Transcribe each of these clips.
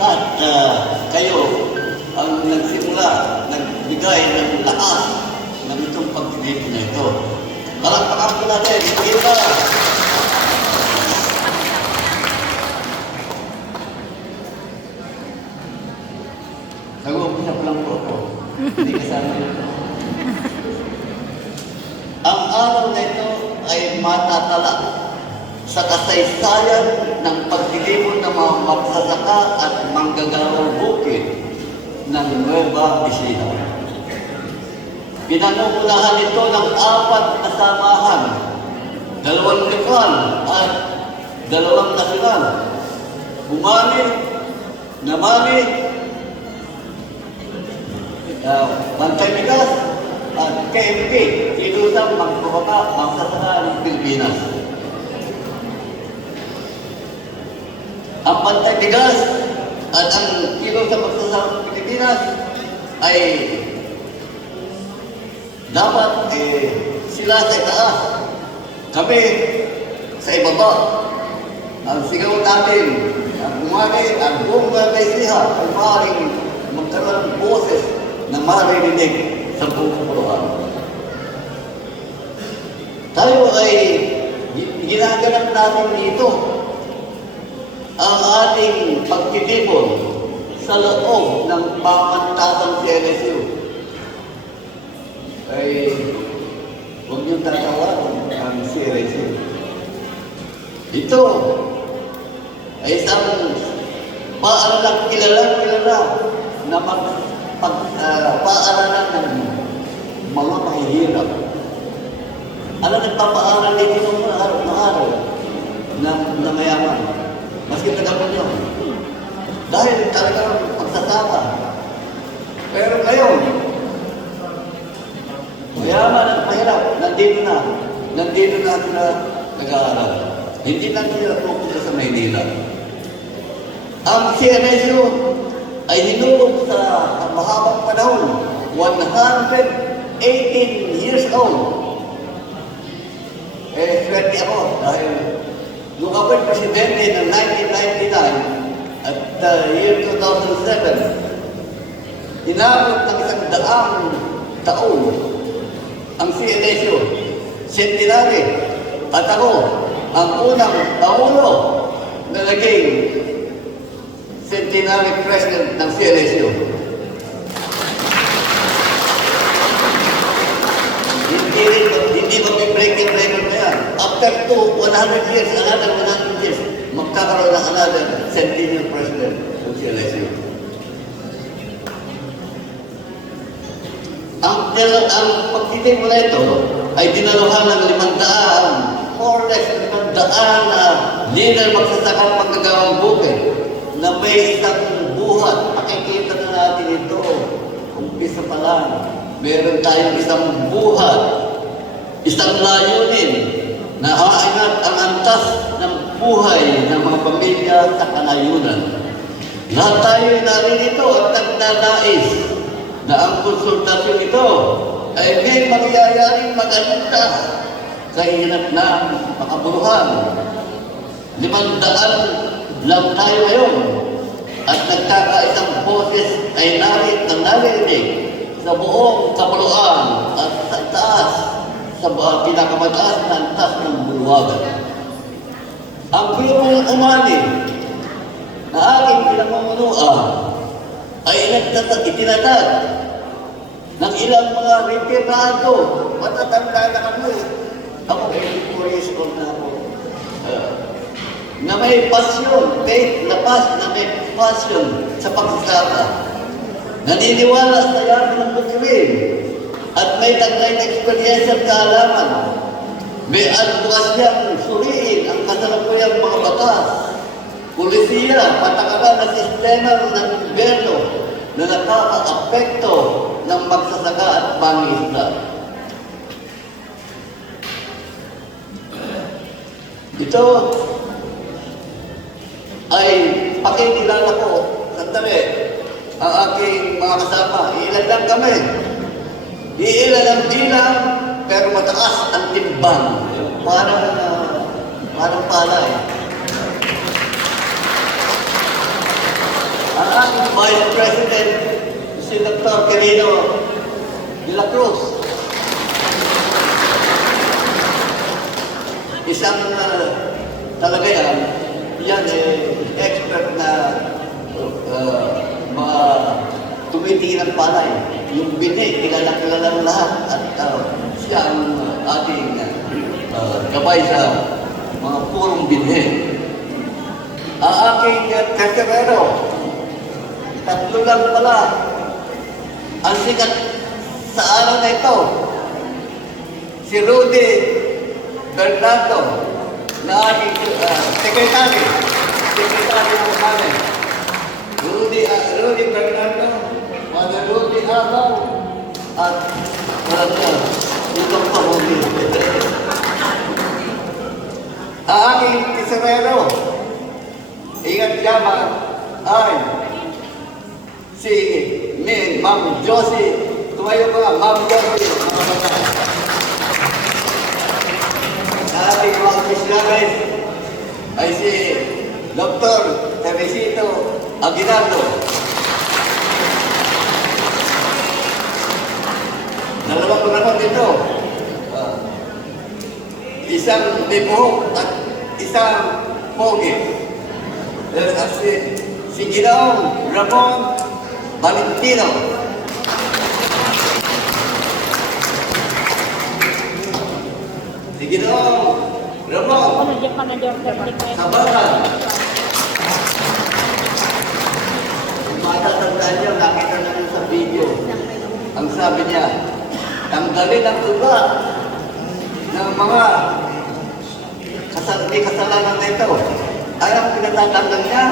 At ah, kayo ang nagsimula, nagbigay ng lakas ng itong pagpilip na ito. Palakpakan po natin, kita! Nag-uumpisa pa lang po ako. Hindi kasama yun. Ang araw na ito ay matatala sa kasaysayan ng pagdilipon ng mga magsasaka at manggagawang bukid ng Nueva Ecija. Pinangungunahan ito ng apat na samahan, dalawang lokal at dalawang nasyonal. Umani, namani, uh, Bantay Bigas at KMP, Ilusang Magpapaka, Magsasaka ng Pilipinas. Ang Bantay Bigas at ang Ilusang Magsasaka ng Pilipinas ay dapat eh, sila sa itaas. Kami sa ibaba. Ang sigaw natin, ang umani, ang buong Malaysia ay maaaring magkaroon ng boses na maririnig sa buong kapuluhan. Tayo ay gi- ginaganap natin dito ang ating pagtitipon sa loob ng pamantasang CNSU. Ay, huwag niyong tatawaran ang CNSU. Ito ay isang paaralang kilalang kilala na mag, pag, ah, paaralan ng mga mahihirap. Ano nagpapaaral dito ng araw na araw na, na mayaman? Maski taga yun. Dahil talagang pagsasaka. Pero ngayon, mayaman at mahirap, nandito na. Nandito na sila nag-aaral. Hindi na sila pupunta sa Maynila. Ang CNSU ay hinulog sa mahabang panahon, 118 years old. Eh, swerte ako dahil nung ako'y presidente ng 1999 at the year 2007, inabot ng isang daang taon ang CNSU, centenary, at ako, ang unang Pangulo na naging centenary president ng CLSU. Hindi rin, hindi ba may breaking record na yan? After two, 100 years, another 100 years, magkakaroon ng another centennial president ng CLSU. Ang, ang pagtitin mo na ito ay dinaluhan ng limandaan, more or less limandaan na leader magsasaka pagkagawang bukid na may isang buhat. Makikita na natin ito. Umpisa pa lang. Meron tayong isang buhat, isang layunin na aangat ang antas ng buhay ng mga pamilya sa kanayunan. Lahat tayo ay naririto at nagnanais na ang konsultasyon ito ay may mangyayaring maganda sa hirap ng makabuluhan. Limandaan lang tayo ngayon at nagkakaisang boses ay narit na narinig sa buong kapuluan at sa taas, sa pinakamataas na antas ng buluhagan. Ang pirong umani na aking pinamumunuan ay nagtatag, itinatag ng ilang mga retirado. Matatanda na kami. Ako, 84 years old na ako. Ah, na may pasyon, faith na pas, na may passion sa pagsasaka. Naniniwala sa yaman ng bukirin at may taglay na eksperyensya at kaalaman. May advokasyang suriin ang kasalukuyang mga batas Pulisiya, patakaran na sistema ng gobyerno na nakaka-apekto ng magsasaka at mangisda. Ito ay pakikilala ko, sandali, ang aking mga kasama. Ilan lang kami. Iilan ang bilang, pero mataas ang timbang. Parang, uh, parang palay. Vice President, si Dr. Quirino de la Cruz. Isang uh, talaga yan, yan eh, expert na uh, mga tumitingin ng palay. Yung bini, kilala-kilala ng lahat. At uh, siya ang ating uh, gabay sa mga purong binhi. Ang aking uh, kaserero, tatlo lang pala. Ang sikat sa araw na ito, si Rudy Bernardo, na aking uh, secretary, secretary ng namin. Rudy, uh, Rudy Bernardo, Agaw, at uh, itong Rudy. Ang aking tesorero, ingat yaman, ay si Min, Ma'am Josie, tumayo ka, Ma'am Josie, mga bata. Sa ating mga officials ay si Dr. Teresito Aguinaldo. Dalawa ko naman dito. Ah, isang libuhok at isang pogi. Eh, at si, si Ginoong Ramon Valentino. Si Ginoong Ramon Ano dyan ka na dyan ka na Sabaran. Matatandaan niyo, nakita namin sa video. Ang sabi niya, tanggalin ang tuba ng mga kasal may kasalanan na ito. Ay ang pinatatanggal niya,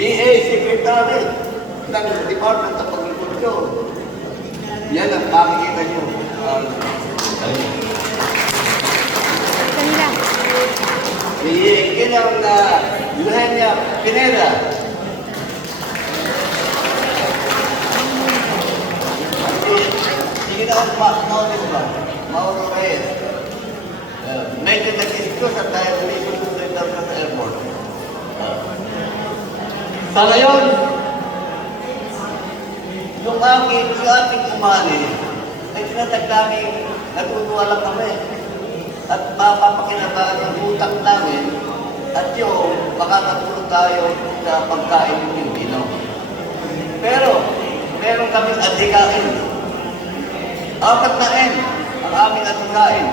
DA Secretary ng Department of Agriculture. Yan ang makikita niyo. Uh, si Ginang na Eugenia Pineda. Si si Ginang Ma- Mauro ba? Mauro Reyes. Uh, medyo nag-discuss at tayo dito sa sa airport. Uh, sa ngayon, yung aking, yung ating umali, ay tinatag namin, natutuwa lang kami. At mapapakinabangan yung utak namin at yung makakatulong tayo sa pagkain ng Pilipino. Pero, meron kaming adhikain. Apat na N ang aming adhikain.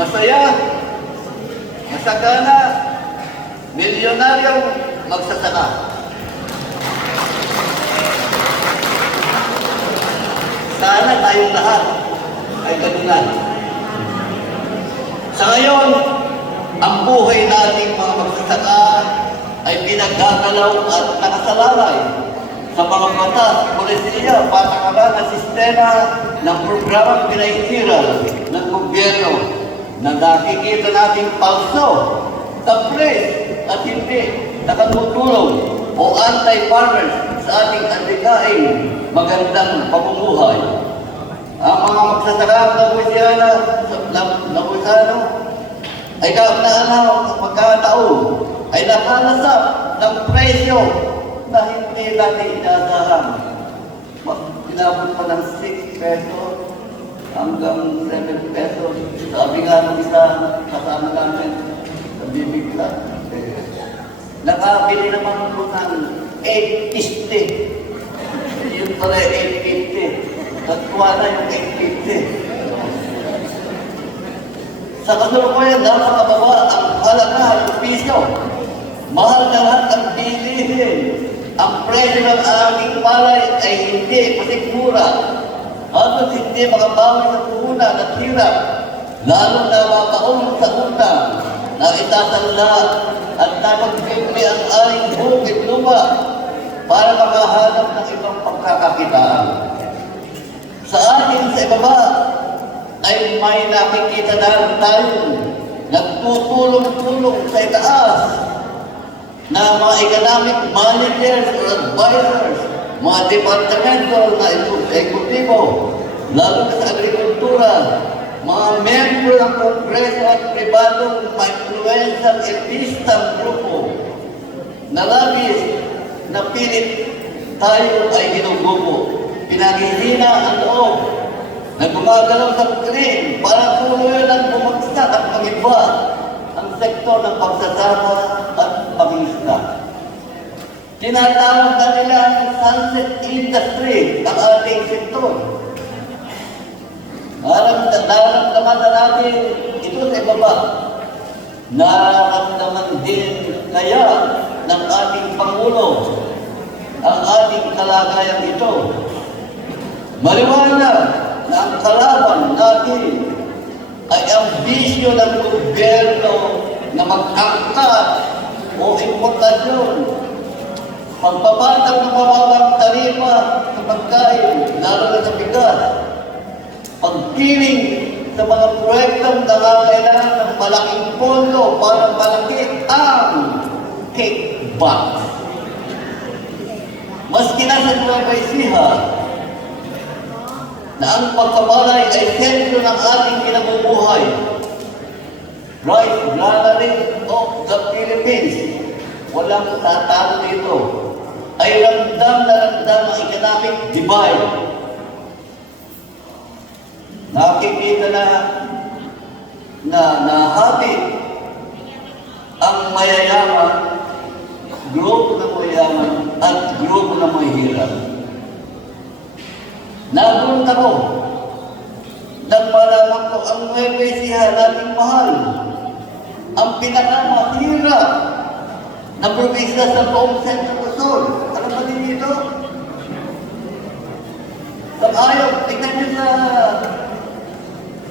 Masaya, masagana, milyonaryong magsasaka. Sana tayong lahat ay ganunan. Sa ngayon, ang buhay nating mga magsasaka ay pinaggagalaw at nakasalalay sa mga batas, polisiya, patakaran na sistema ng programang pinahihirang ng gobyerno na nakikita nating palso, tapres at hindi nakatutulong o anti-farmers sa ating adikaing magandang pamumuhay. Ang mga magsasaka ng Louisiana, ng Louisiana, ay kaunaan magkataon ay nakalasap ng presyo na hindi natin inaasahan. Inabot pa ng 6 pesos hanggang 7 pesos. Sabi nga ng isa kasama namin sa bibigla, eh, nakabili naman po ng 850. Yun pala 850. Tatuwa na yung 850. Sa kasalukuyan, napakababa ang halaga ng piso. Mahal na lahat ang bilihin. Ang presyo ng aming palay ay hindi pasigmura. Halos hindi makabawi sa puhunan at hirap. Lalo na makaulong sa utang na itatala at napagpipili ang aling bukid lupa para makahanap ng ibang pagkakakitaan. Sa atin sa ibaba ay may nakikita na tayo nagtutulong-tulong sa itaas na mga economic managers or advisors, mga departamento na ekutibo, lalo na sa agrikultura, mga membro ng Kongreso at pribadong ma-influensal elitistang grupo na labis na pilit tayo ay ginugubo. Pinaghihina ang loob na gumagalaw sa screen para tuloy ang bumagsak at pangiba ang sektor ng pagsasama at pangisla. Tinatawag na nila ang sunset industry ang ating sektor. Naramdaman naramdaman na natin ito sa ibaba. Nararamdaman din kaya ng ating Pangulo ang ating kalagayan ito. Maliwanag na ang kalaban natin ay ang bisyo ng gobyerno na magkangkat o importasyon pagpapatang ng mababang tarifa sa pagkain, lalo na sa bigas, pagpiling sa mga proyektong nangangailangan ng malaking pondo para malaki ang kickback. Maski nasa Nueva na ang pagkabalay ay sentro ng ating kinabubuhay. Rice Granary of the Philippines, walang tatalo dito, ay ramdam na ramdam ang economic divide. Nakikita na na nahati ang mayayaman, grupo ng mayayaman at grupo ng mahihirap. Nagulat ako nang malaman ko ang Nueva Ecija nating mahal, ang pinakamahirap na probinsya sa buong Centro Luzon. Alam ba din dito? Sang-ayaw, tignan nyo sa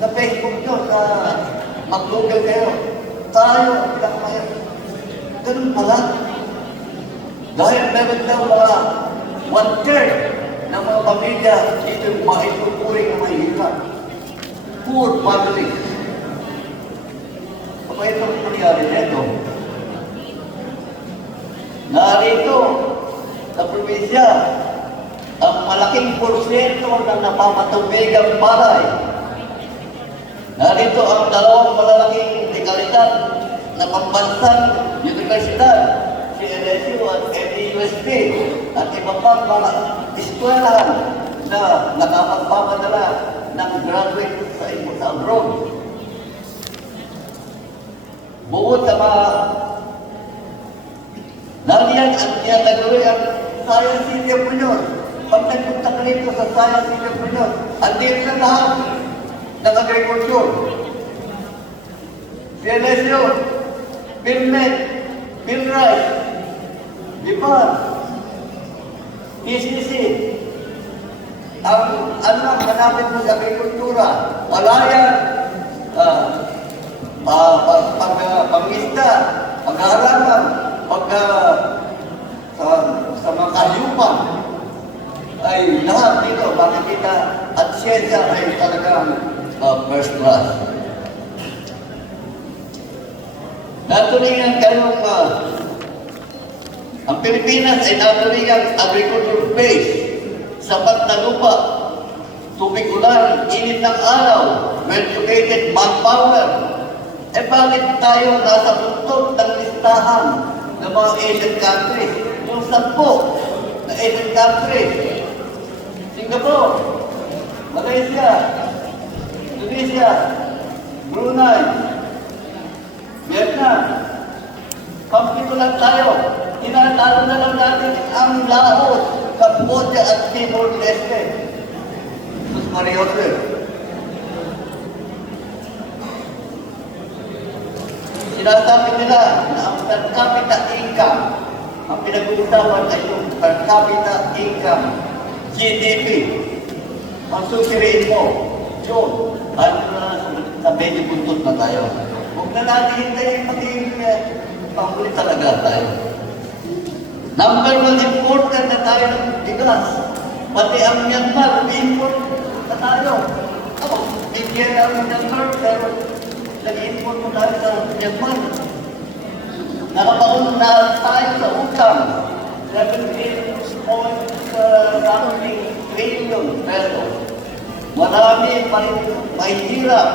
sa Facebook nyo, sa mag-google kayo. Tayo, ang pinakamahirap. Ganun pala. Dahil meron daw mga one-third ng mga pamilya dito yung maituturing na mahirap. Poor family. Apa ito ang nangyari nito? Narito sa probinsya, ang malaking porsyento ng napapatubigang palay. Narito ang dalawang malalaking dekalidad na pambansang universidad, si LSU at NUSP, at iba pang mga eskwelahan na nakapagpapadala ng graduate sa, sa abroad. Bukod sa mga Nariyan ang tinatagoy ang Science City of Muñoz. Pag nagpunta ka rito sa Science City of Muñoz, andito na lahat ng agriculture. PLSU, PILMET, PILRICE, DIPAR, TCC, ang ano ang hanapin mo sa agrikultura, palayan, ah, uh, pag, pag, uh, pangisda, pag-aaralan, pag uh, sa, mga kayupan, ay lahat dito makikita at siyensya ay talagang uh, first class. Natulingan kayong uh, ang Pilipinas ay natulingan agriculture base, sapat na tubig ulan, init ng araw, well-educated manpower. Eh bakit tayo nasa buntot ng listahan ng mga Asian countries? Sampo na Asian countries. Singapore, Malaysia, Indonesia, Brunei, Vietnam. Pampito lang tayo. Tinatalo na lang natin ang Laos, Cambodia at Timor-Leste. Sus Maria Jose. Sinasabi nila na ang per capita income, ang pinag-uusapan ay yung per capita income, GDP. Ang susiriin mo, yun, ano na sa medyo buntot na tayo. Huwag na natin hintayin maging eh, panghuli talaga tayo. Number one importer na tayo ng bigas. Pati ang Myanmar, import na tayo. Ako, bigyan na ang Myanmar, pero nag-import mo tayo sa Myanmar. Nakapaunong na tayo sa utang. 17.3 trillion pesos. Marami pa rin mahihirap